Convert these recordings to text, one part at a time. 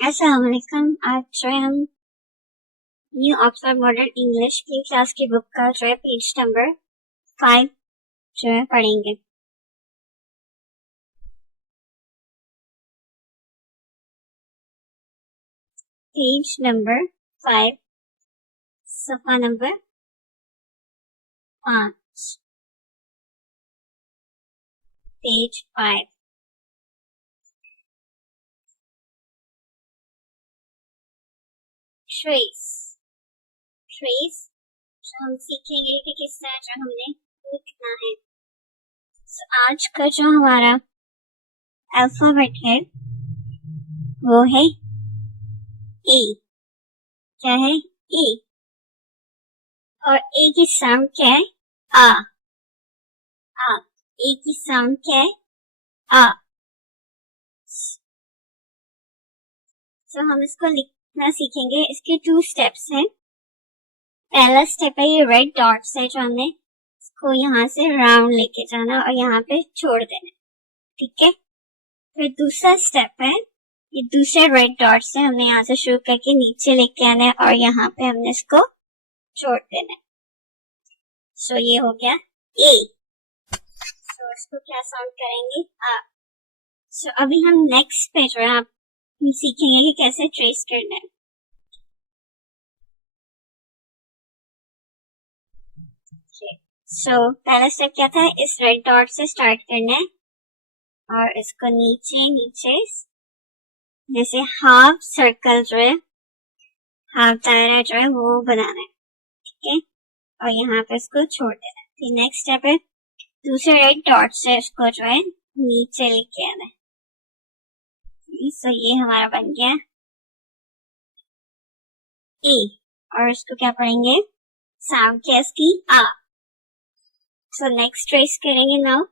अस्सलाम वालेकुम। आज जो है हम न्यू ऑक्सफोर्ड मॉडर्न इंग्लिश की क्लास की बुक का जो है पेज नंबर 5 जो है पढ़ेंगे। पेज नंबर 5 सफा नंबर 5 पेज 5। ट्रेस ट्रेस जो हम सीखेंगे कि किस तरह जो हमने लिखना है। आज का जो हमारा अल्फाबेट है वो है ए। क्या है? ए। और ए की साउंड क्या है? आ। आ। ए की साउंड क्या है? आ। तो हम इसको लिखना सीखेंगे। इसके 2 स्टेप्स हैं। पहला स्टेप है ये रेड डॉट्स है जो हमने इसको यहाँ से राउंड लेके जाना और यहाँ पे छोड़ देना, ठीक है। फिर दूसरा स्टेप है ये दूसरे रेड डॉट्स है, हमने यहाँ से शुरू करके नीचे लेके आना है और यहाँ पे हमने इसको छोड़ देना है। सो ये हो गया ए। सो इसको क्या साउंड करेंगे? आ। सो अभी हम नेक्स्ट पे जो है आप सीखेंगे कि कैसे ट्रेस करना है। सो पहला स्टेप क्या था? इस रेड डॉट से स्टार्ट करना है और इसको नीचे नीचे जैसे हाफ सर्कल जो है, हाफ दायरा जो है वो बनाना है, ठीक है। और यहाँ पे इसको छोड़ देना है। फिर नेक्स्ट स्टेप है दूसरे रेड डॉट से इसको जो है नीचे लेके आना है। सो ये हमारा बन गया ए। और इसको क्या पढ़ेंगे? साउंड क्या इसकी? आ। सो नेक्स्ट ट्रेस करेंगे नाउ।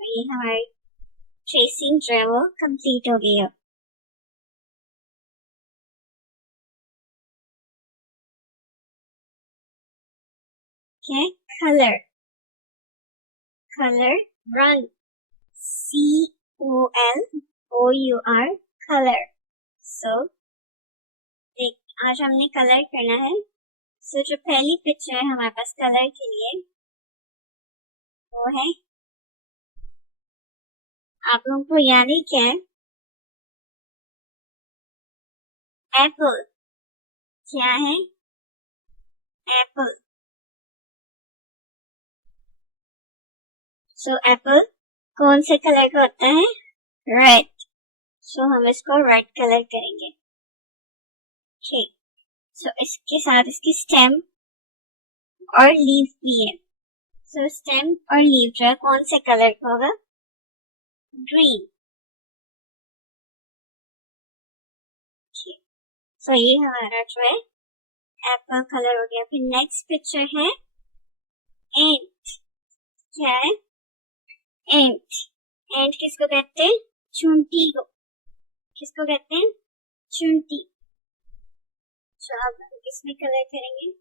ये हमारी ट्रेसिंग जो है वो कंप्लीट हो गई है। Okay, color run COLOUR color। So आज हमने कलर करना है। सो जो पहली पिक्चर है हमारे पास कलर के लिए वो है, आप लोगों को याद है क्या है? एप्पल। क्या है? एप्पल। सो एप्पल कौन से कलर का होता है? रेड। सो हम इसको रेड कलर करेंगे, ठीक। सो इसके साथ इसकी स्टेम और लीफ भी है। सो स्टेम और लीफ जो है कौन से कलर का होगा? ग्रीन। सो ये हमारा जो है एप्पल कलर हो गया। फिर नेक्स्ट पिक्चर है एंट। क्या है? एंट। एंट किसको कहते हैं? चूंटी को। किसको कहते हैं? चूंटी। सो अब हम किसमें कलर करेंगे?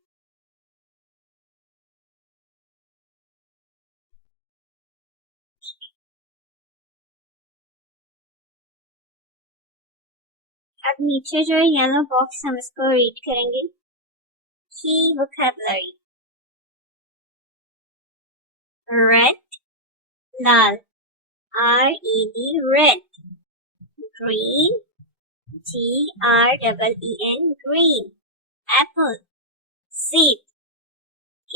अब नीचे जो है येलो बॉक्स हम इसको रीड करेंगे। की वोकैबुलरी। रेड लाल RED red. Green GREEN green। Apple. seed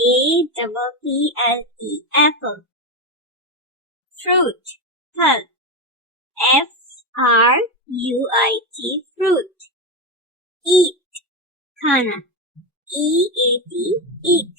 APPLE apple। fruit फल FRUIT fruit। eat खाना EAT eat।